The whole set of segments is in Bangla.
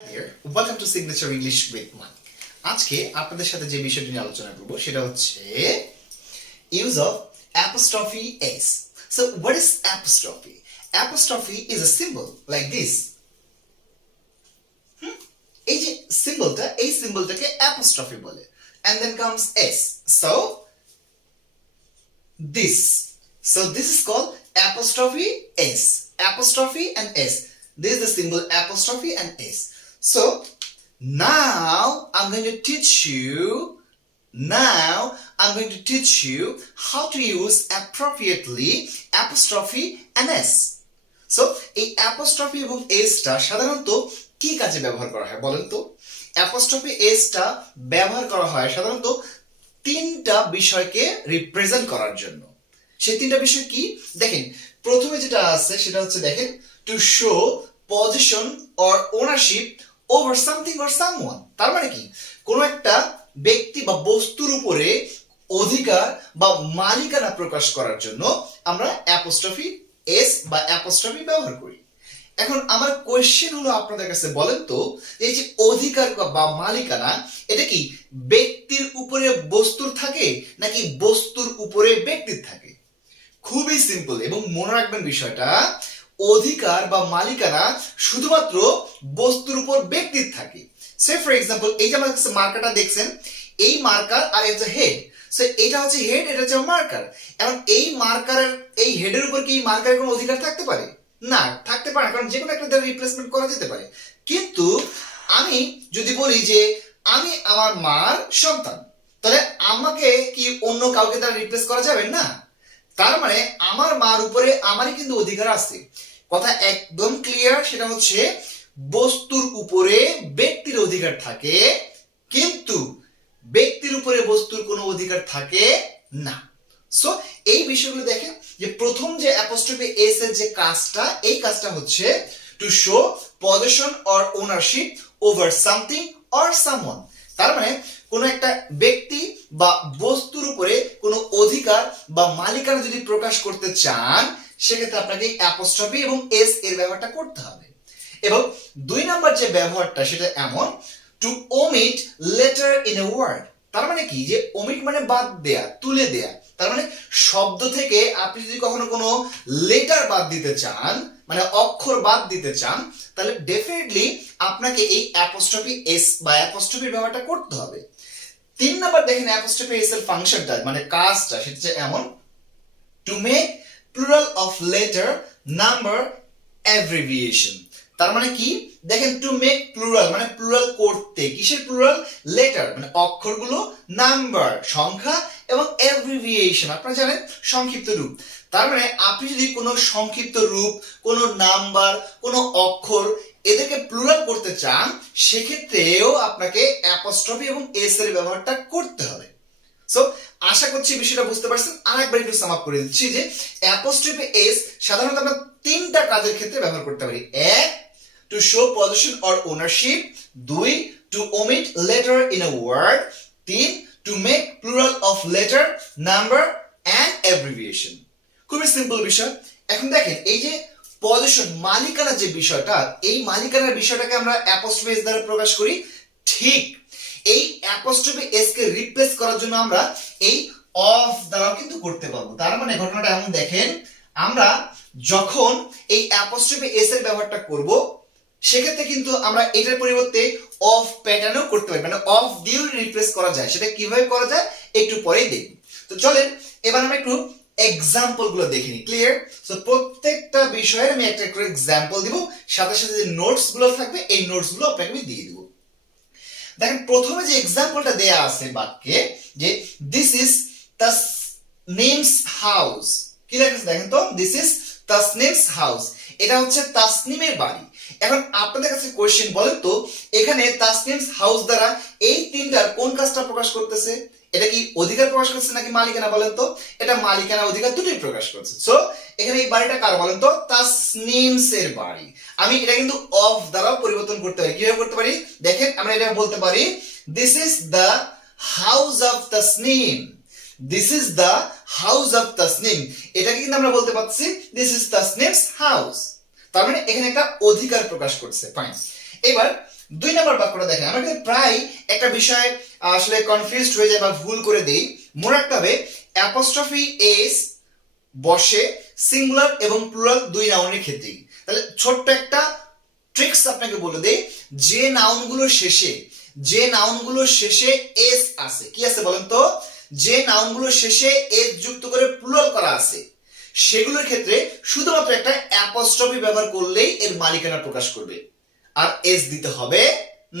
Here, welcome to Signature English with Mike. আজকে আপনাদের সাথে যে বিষয়টি নিয়ে আলোচনা করব সেটা হচ্ছে use of apostrophe S. So what is apostrophe? Apostrophe is a symbol like this. এই যে সিম্বলটা, এই সিম্বলটাকে apostrophe বলে. And then comes S. So this is called apostrophe S. Apostrophe and S. This is the symbol apostrophe and S. So now I'm going to teach you how to use appropriately apostrophe and S. So এই apostrophe এবং S টা সাধারণত কি কাজে ব্যবহার করা হয় বলেন তো? apostrophe S টা ব্যবহার করা হয় সাধারণত তিনটা বিষয়কে রিপ্রেজেন্ট করার জন্য। সেই তিনটা বিষয় কি? দেখেন, প্রথমে যেটা আছে সেটা হচ্ছে দেখেন two show position or ownership over something or someone. তার মানে কি, কোনো একটা ব্যক্তি বা বস্তুর উপরে অধিকার বা মালিকানা প্রকাশ করার জন্য আমরা অ্যাপোস্ট্রফি এস বা অ্যাপোস্ট্রফি ব্যবহার করি। এখন আমার কোয়েশ্চেন হলো আপনাদের কাছে, বলেন তো এই যে অধিকার বা মালিকানা, এটা কি ব্যক্তির উপরে বস্তুর থাকে নাকি বস্তুর উপরে ব্যক্তির থাকে? খুবই সিম্পল এবং মনে রাখবেন বিষয়টা, অধিকার বা মালিকানা শুধুমাত্র বস্তুর উপর ব্যক্তির থাকে। সে ফর এক্সাম্পল, এই যে আমার কাছে মার্কারটা দেখছেন, এই মার্কার আর এই যে হেড, সো এটা হচ্ছে হেড, এটা হচ্ছে মার্কার। এখন এই মার্কারের এই হেডের উপর কি মার্কারের কোনো অধিকার থাকতে পারে? না, থাকতে পারে, কারণ যে কোনো একটা দ্বারা রিপ্লেসমেন্ট করা যেতে পারে। কিন্তু আমি যদি বলি যে আমি আমার মার সন্তান, তাহলে আমাকে কি অন্য কাউকে দ্বারা রিপ্লেস করা যাবে না। তার মানে আমার মার উপরে আমারই কিন্তু অধিকার আছে। কথা একদম ক্লিয়ার, সেটা হচ্ছে বস্তুর উপরে ব্যক্তির অধিকার থাকে, কিন্তু ব্যক্তির উপরে বস্তুর কোনো অধিকার থাকে না। সো এই বিষয়গুলো দেখেন যে প্রথম যে অ্যাপোস্ট্রফি এস এর যে কাজটা, এই কাজটা হচ্ছে two show position or ownership over something or someone. তার মানে কোন একটা ব্যক্তি বা বস্তুর উপরে কোনো অধিকার বা মালিকানা যদি প্রকাশ করতে চান, সেক্ষেত্রে আপনাকে অ্যাপোস্ট্রফি এবং এস এর ব্যবহারটা করতে হবে। এবং দুই নাম্বার যে ব্যবহারটা সেটা এমন, to omit letter in a word. তার মানে কি, যে ওমিট মানে বাদ দেয়া, তুলে দেয়া। তার মানে শব্দ থেকে আপনি যদি কখনো কোনো লেটার বাদ দিতে চান, মানে অক্ষর বাদ দিতে চান, তাহলে ডেফিনেটলি আপনাকে এই অ্যাপোস্ট্রফি এস বা অ্যাপোস্ট্রফির ব্যবহারটা করতে হবে। তিন নাম্বার দেখেন অ্যাপোস্ট্রফি এস এর ফাংশনটা মানে কাজটা, সেটা এমন, two make plural of letter number abbreviation. তার মানে কি, দেখেন টু মেক প্লুরাল মানে প্লুরাল করতে, কিসের প্লুরাল? লেটার মানে অক্ষরগুলো, নাম্বার সংখ্যা, এবং অ্যাব্রিভিয়েশন আপনারা জানেন সংক্ষিপ্ত রূপ। তার মানে আপনি যদি কোনো সংক্ষিপ্ত রূপ, কোনো নাম্বার, কোনো অক্ষর এদেরকে প্লুরাল করতে চান, সেক্ষেত্রেও আপনাকে অ্যাপোস্ট্রফি এবং এস এর ব্যবহারটা করতে হবে। সো আশা করছি বিষয়টা বুঝতে পারছেন। আরেকবার একটু সাম আপ করে দিচ্ছি যে অ্যাপোস্ট্রফি এস সাধারণত আমরা তিনটা কাজের ক্ষেত্রে ব্যবহার করতে পারি। এক, to show position or ownership. দুই, to omit letter in a word. তিন, to make plural of letter number and abbreviation. খুবই সিম্পল বিষয়। এখন দেখেন এই যে পজিশন মালিকানা যে বিষয়টা, এই মালিকানার বিষয়টাকে আমরা অ্যাপোস্ট্রফি এস দ্বারা প্রকাশ করি। ঠিক এই অ্যাপোস্ট্রফি এস কে রিপ্লেস করার জন্য আমরা এই অফ দ্বারাও কিন্তু করতে পারবো। তার মানে ঘটনাটা এমন, দেখেন আমরা যখন এই অ্যাপোস্ট্রফি এস এর ব্যবহারটা করব, সেক্ষেত্রে কিন্তু আমরা এটার পরিবর্তে অফ প্যাটার্নও করতে পারি, মানে অফ দিয়েও রিপ্লেস করা যায়। সেটা কিভাবে করা যায় একটু পরেই দেখব। তো চলেন এবার আমরা একটু এক্সাম্পল গুলো দেখে নিই। ক্লিয়ার? সো প্রত্যেকটা বিষয়ের আমি একটা করে এক্সাম্পল দিব, সাথে সাথে যে নোটস গুলো থাকবে এই নোটস গুলো আপনাকে আমি দিয়ে দিব। দেখেন প্রথমে যে এক্সাম্পলটা দেয়া আছে বাক্যে, যে দিস ইজ তাসনিমস হাউস। কি লেখা আছে দেখেন তো, দিস ইজ তাসনিমস হাউস, এটা হচ্ছে তাসনিমের বাড়ি। এখন আপনাদের কাছে কোশ্চেন, বলেন তো এখানে তাসনিমস হাউস দ্বারা এই তিনটার কোন কাজটা প্রকাশ করতেছে? এটা কি অধিকার প্রকাশ করছে নাকি মালিকানা? বলেন তো। এটা মালিকানা অধিকার দুটোই প্রকাশ করছে। সো এখানে এই বাড়িটা কার বলেন তো? তাসনিমস এর বাড়ি। আমি এটা কিন্তু অফ দ্বারাও পরিবর্তন করতে পারি। কিভাবে করতে পারি দেখেন, আমরা এটা বলতে পারি this is the house of Tasnim. This is the house of Tasnim, এটাকে কিন্তু আমরা বলতে পারছি দিস ইজ তাসনিমস হাউস। তার মানে এখানে একটা অধিকার প্রকাশ করছে। ফাইন। এবার 2 নম্বর বাক্যটা দেখেন, আমরা কিন্তু প্রায় একটা বিষয় আসলে কনফিউজড হয়ে যায় বা ভুল করে দেই। মনে রাখতে হবে অ্যাপোস্ট্রফি এস বসে সিঙ্গুলার এবং প্লুরাল দুই নাউনের ক্ষেত্রেই। তাহলে ছোট্ট একটা ট্রিক্স আপনাকে বলে দেই, যে নাউনগুলোর শেষে এস আছে, কি আছে বলেন তো, যে নাউনগুলোর শেষে এস যুক্ত করে প্লুরাল করা আছে সেগুলোর ক্ষেত্রে শুধুমাত্র একটা অ্যাপোস্ট্রফি ব্যবহার করলেই এর মালিকানা প্রকাশ করবে, আর এস দিতে হবে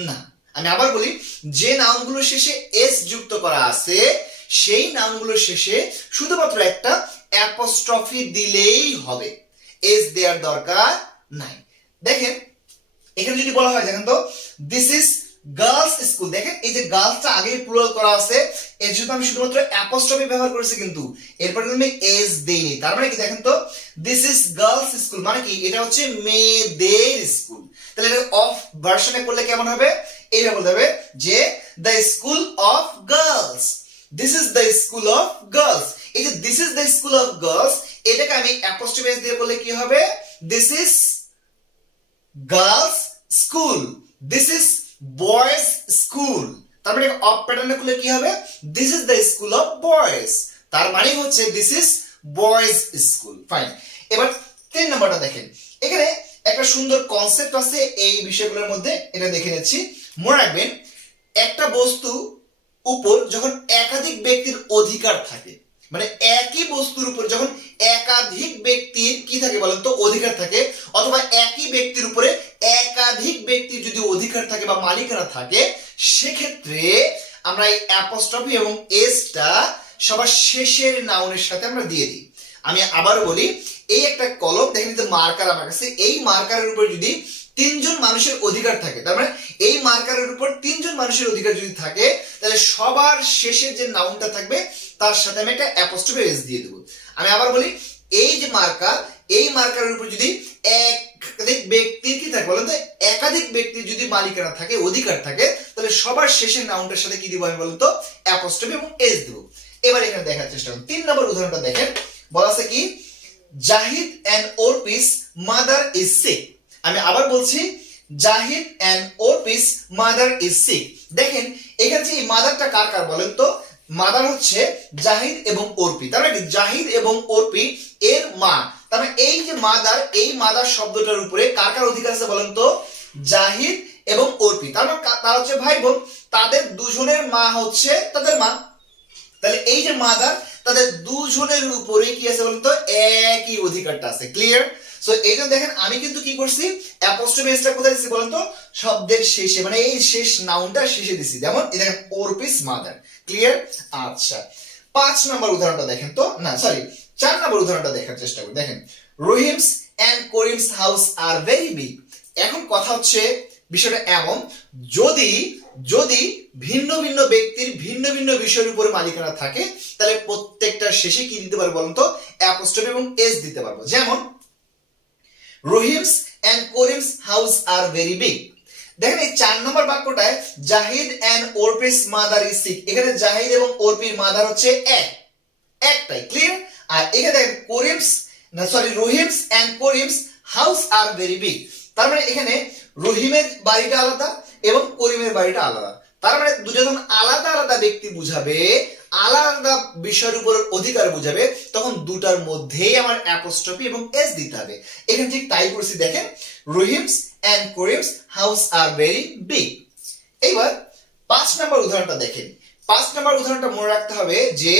না। আমি আবার বলি, যে নাউনগুলোর শেষে এস যুক্ত করা আছে সেই নাউনগুলোর শেষে শুধুমাত্র একটা অ্যাপোস্ট্রফি দিলেই হবে, এস দেওয়ার দরকার নাই। দেখেন এখানে যদি বলা হয়, দেখেন তো, দিস ইজ গার্লস স্কুল, দেখেন এই যে গার্লসটা আগে প্লুরাল করা আছে, এর জন্য আমি শুধুমাত্র অ্যাপোস্ট্রফি ব্যবহার করেছি, কিন্তু এরপর আমি এস দেইনি। তার মানে কি, দেখেন তো, দিস ইজ গার্লস স্কুল মানে কি, এটা হচ্ছে মেয়েদের স্কুল। তাহলে এটা অফ ভার্সনে করলে কেমন হবে, এইভাবে বলতে হবে যে the school of girls, this is the school of girls. এই যে this is the school of girls, এটাকে আমি অ্যাপোস্ট্রফি এস দিয়ে বললে কি হবে, this is girls school, this is boys school. তার মানে অফ প্যাটার্নে করলে কি হবে, this is the school of boys, তার মানে হচ্ছে this is boys school. Fine. এবার 3 নম্বরটা দেখেন, এখানে একটা সুন্দর কনসেপ্ট আছে এই বিষয়গুলোর মধ্যে, এটা দেখে নিচ্ছি। মনে রাখবেন একটা বস্তু উপর যখন একাধিক ব্যক্তির অধিকার থাকে, মানে একই বস্তুর উপর যখন একাধিক ব্যক্তির কি থাকে বলেন তো, অধিকার থাকে, অথবা একই ব্যক্তির উপরে একাধিক ব্যক্তির যদি অধিকার থাকে বা মালিকানা থাকে, সেক্ষেত্রে আমরা এই অ্যাপোস্ট্রফি এবং এসটা সবার শেষের নাউনের সাথে আমরা দিয়ে দিই। আমি আবারও বলি, এই একটা কলম দেখেন, যে মার্কার আমার কাছে, এই মার্কারের উপর যদি 3 জন মানুষের অধিকার থাকে, তার মানে এই মার্কারের উপর 3 জন মানুষের অধিকার যদি থাকে, তাহলে সবার শেষে যে নাউনটা থাকবে তার সাথে আমি একটা অ্যাপোস্ট্রফি এস দিয়ে দেবো। আমি আবার বলি, এই যে মার্কার, এই মার্কারের উপর যদি একাধিক ব্যক্তির কি থাকে বলেন তো, একাধিক ব্যক্তির যদি মালিকানা থাকে, অধিকার থাকে, তাহলে সবার শেষের নাউনটার সাথে কি দিব আমি বলেন তো, অ্যাপোস্ট্রফি এবং এস দেব। এবার এখানে দেখার চেষ্টা করুন, 3 নম্বর উদাহরণটা দেখেন, বলা আছে কি, Zahid and Orpi's mother is sick. আমি আবার বলছি, Zahid and Orpi's mother is sick. দেখেন এখানে যে মাদারটা কার কার বলেন তো, মাদার হচ্ছে জাহিদ এবং অর্পি, তার মানে জাহিদ এবং অর্পি এর মা। তার মানে এই যে মাদার, এই মাদার শব্দটার উপরে কার কার অধিকার আছে বলেন তো, জাহিদ এবং অর্পি, তার মানে তারা হচ্ছে ভাই বোন, তাদের দুজনের মা হচ্ছে তাদের মা। তাহলে এই যে মাদার, তাদের দুজনের উপরে কি আছে বলেন তো, একই অধিকারটা আছে। ক্লিয়ার? সো এই জন্য দেখেন আমি কিন্তু কি করছি, অ্যাপোস্ট্রফি এসটা কোথায় দিছি বলেন তো, শব্দের শেষে, মানে এই শেষ নাউনটা শেষে দিছি। যেমন এই দেখেন ওরপিস মাদার। ক্লিয়ার? আচ্ছা 5 নম্বর উদাহরণটা দেখেন তো, না সরি 4 নম্বর উদাহরণটা দেখার চেষ্টা করি। দেখেন, Rahim's and Karim's house are very big. এখন কথা হচ্ছে বিষয়টা এমন, যদি যদি ভিন্ন ভিন্ন ব্যক্তির ভিন্ন ভিন্ন বিষয়ের উপরে মালিকানা থাকে, তাহলে প্রত্যেকটা শেষে কি দিতে পারবো বলুন তো, অ্যাপোস্ট্রফি এবং এস দিতে পারবো। যেমন Rahim's and Karim's house are very big. দেখেন এই 4 নম্বর বাক্যটায় Zahid and Orpi's mother is sick, এখানে জাহিদ এবং ওরপির মাদার হচ্ছে একটাই। ক্লিয়ার? আর এখানে দেখেন করিমস, না sorry, Rahim's and Karim's house are very big, তার মানে এখানে রহিমের বাড়িটা আলাদা এবং করিমের বাড়িটা আলাদা। তার মানে দুজন আলাদা আলাদা ব্যক্তি বুঝাবে, আলাদা বিষয়ের উপর অধিকার বুঝাবে, তখন দুটার মধ্যেই আমার অ্যাপোস্ট্রফি এবং এস দিতে হবে। এখানে ঠিক তাই করেছি। দেখেন, Rahim's and Karim's house are very big. এইবার 5 নম্বর উদাহরণটা দেখেন। 5 নম্বর উদাহরণটা মনে রাখতে হবে যে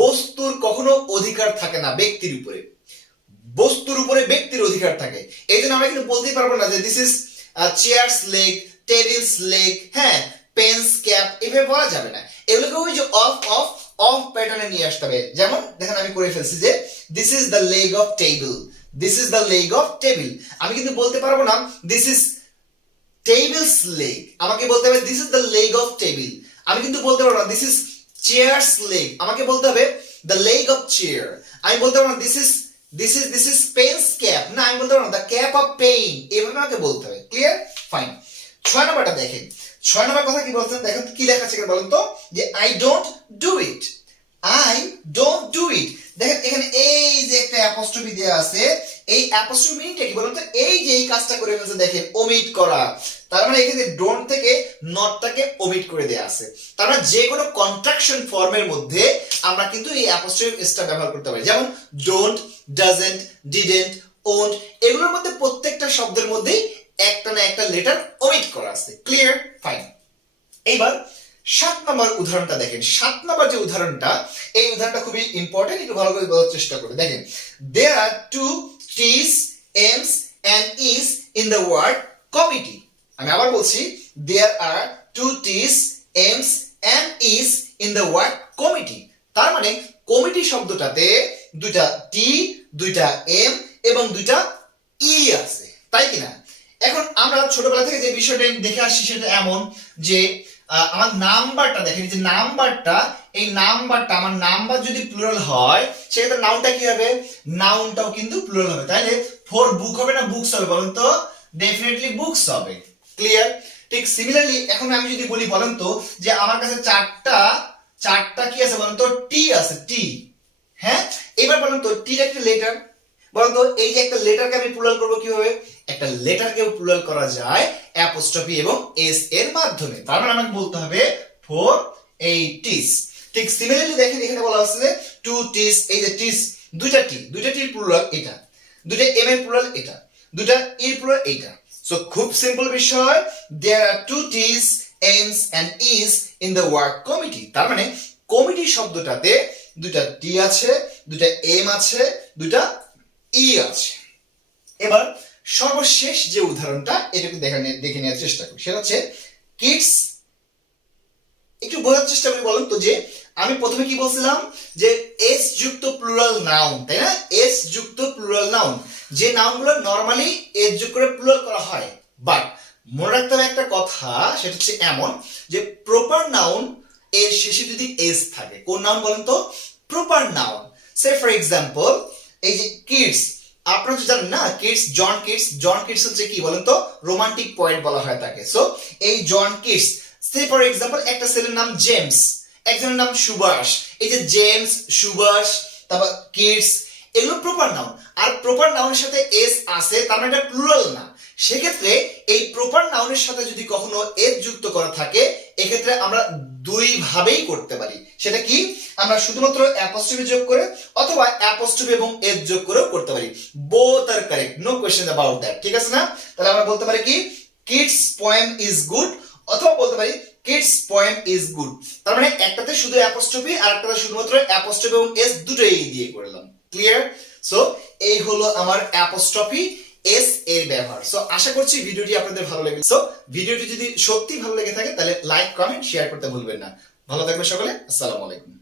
বস্তুর কখনো অধিকার থাকে না ব্যক্তির উপরে, বস্তুর উপরে ব্যক্তির অধিকার থাকে। এই জন্য আমরা কিন্তু বলতেই পারবো না যে this is chair's leg, table's leg, হ্যাঁ, পেন্স ক্যাপ, এভাবে বলা যাবে না। এগুলোকে ওই যে অফ প্যাটার্নে নিয়ে আসতে হবে। যেমন দেখেন আমি করে ফেলছি যে this is the leg of table, this is the leg of table. আমি কিন্তু বলতে পারবো না দিস ইজ টেবিলস লেগ, আমাকে বলতে হবে this is the leg of table. আমি কিন্তু বলতে পারবো না দিস ইজ চেয়ার্স লেগ, আমাকে বলতে হবে দ্য লেগ অফ চেয়ার। আমি বলতে পারবো না দিস ইজ পেন্স ক্যাপ, না আমি বলতে পারবো না দ্য ক্যাপ অফ পেইন, এভাবে আমাকে বলতে হবে। ক্লিয়ার? ফাইন। 6 নম্বরটা দেখেন, 6 নম্বর কথা কি বলছেন দেখেন, কি লেখা আছে বলেন তো, যে I don't do it, I don't do it. দেখেন এখানে এই যে একটা অ্যাপোস্ট্রফি দেয়া আছে, এই অ্যাপোস্ট্রফি মিনিংটা কি বলুন তো? এই যে এই কাজটা করে ফেলছে দেখেন, ওমিট করা। তার মানে এখানে ডোন্ট থেকে নটটাকে ওমিট করে দেয়া আছে। তার মানে যে কোনো কন্ট্রাকশন ফর্মের মধ্যে আমরা কিন্তু এই অ্যাপোস্ট্রফি এসটা ব্যবহার করতে পারি। যেমন ডোন্ট, ডাজন্ট, ডিডন্ট, ওন্ট, এগুলোর মধ্যে প্রত্যেকটা শব্দের মধ্যেই একটা না একটা লেটার ওমিট করা আছে। ক্লিয়ার? ফাইন। এইবার 7 নম্বর উদাহরণটা দেখেন। 7 নম্বর যে উদাহরণটা, এই উদাহরণটা খুবই ইম্পর্টেন্ট, একটু ভালো করে বোঝার চেষ্টা করুন। দেখেন, there are two T's, M's and E's in the word committee. আমি আবার বলছি, there are two T's, M's and E's in the word committee. তার মানে কমিটি শব্দটাতে দুইটা টি, দুইটা এম এবং দুইটা ই আছে, তাই কিনা? এখন আমরা ছোটবেলা থেকে যে বিষয়টা দেখে আসছি সেটা এমন যে আমার নাম্বারটা দেখেন, যে নাম্বারটা, এই নাম্বারটা, আমার নাম্বার যদি প্লুরাল হয় সেক্ষেত্রে নাউনটা কি হবে? নাউনটাও কিন্তু প্লুরাল হবে। তাইলে ফর বুক হবে না বুকস হবে বলেন তো? ডেফিনেটলি বুকস হবে। ক্লিয়ার? ঠিক সিমিলারলি এখন আমি যদি বলি বলেন তো যে আমার কাছে চারটা কি আছে বলেন তো? টি আছে, টি। হ্যাঁ, এবার বলেন তো টির একটা লেটার, বলেন তো এই যে একটা লেটারকে আমি প্লুরাল করব কিভাবে? একটা লেটারকেও প্লুরাল করা যায় অ্যাপোস্ট্রফি এবং এস এর মাধ্যমে। তার মানে আমাকে বলতে হবে ফর এই টিস। ঠিক সিমিলারলি দেখেন এখানে বলা আছে যে টু টিস, এই যে টিস, দুইটা টির প্লুরাল এটা, দুইটা এম এর প্লুরাল এটা, দুইটা ই প্লুরাল এটা। সো খুব সিম্পল বিষয়, there are two T's, M's and E's in the word committee. তার মানে কমিটি শব্দটাতে দুইটা টি আছে, দুইটা এম আছে, দুইটা ই আছে। এবার সর্বশেষ যে উদাহরণটা, এটাকে দেখে নেওয়ার চেষ্টা করি, সেটা হচ্ছে কিডস। একটু বোঝার চেষ্টা করি বলুন তো যে আমি প্রথমে কি বলছিলাম যে এস যুক্ত প্লুরাল নাউন, তাই না? এস যুক্ত প্লুরাল নাউন, যে নাউনগুলো নরমালি এস যুক্ত করে প্লুরাল করা হয়। বাট মনে রাখতে হবে একটা কথা, সেটা হচ্ছে এমন যে প্রপার নাউন এর শেষে যদি এস থাকে, কোন নাউন বলেন তো? Proper noun. Say for example এই যে কিডস, আপনারা তো জানেন না কিডস, জন কিডস হচ্ছে কি বলেন তো? রোমান্টিক পোয়েট বলা হয় তাকে। সো এই জন কিডস, সে ফর এক্সাম্পল একটা ছেলের নাম জেমস, একজনের নাম সুভাষ। এই যে জেমস, সুভাষ, তারপর কিডস, এগুলো প্রপার নাউন। আর প্রপার নাউনের সাথে এস আছে, তার মানে এটা প্লুরাল না। সেক্ষেত্রে এই প্রপার নাউনের সাথে যদি কখনো এস যুক্ত করা থাকে, এক্ষেত্রে আমরা দুই ভাবেই করতে পারি। সেটা কি? আমরা শুধুমাত্র অ্যাপোস্ট্রফি যোগ করে অথবা অ্যাপোস্ট্রফি এবং এস যোগ করেও করতে পারি। Both are correct, no question about that. ঠিক আছে না? তাহলে আমরা বলতে পারি কি কিডস পোয়েম ইজ গুড, অথবা বলতে পারি কিডস পোয়েম ইজ গুড। তার মানে একটাতে শুধু অ্যাপোস্ট্রফি আর একটাতে শুধুমাত্র অ্যাপোস্ট্রফি এবং এস দুটোই দিয়ে করলাম। ক্লিয়ার? সো এই হলো আমার অ্যাপোস্ট্রফি এস এর ব্যবহার। সো আশা করছি ভিডিওটি আপনাদের ভালো লেগেছে। সো ভিডিওটি যদি সত্যি ভালো লেগে থাকে তাহলে লাইক, কমেন্ট, শেয়ার করতে ভুলবেন না। ভালো থাকবেন সকলে। আসসালামু আলাইকুম।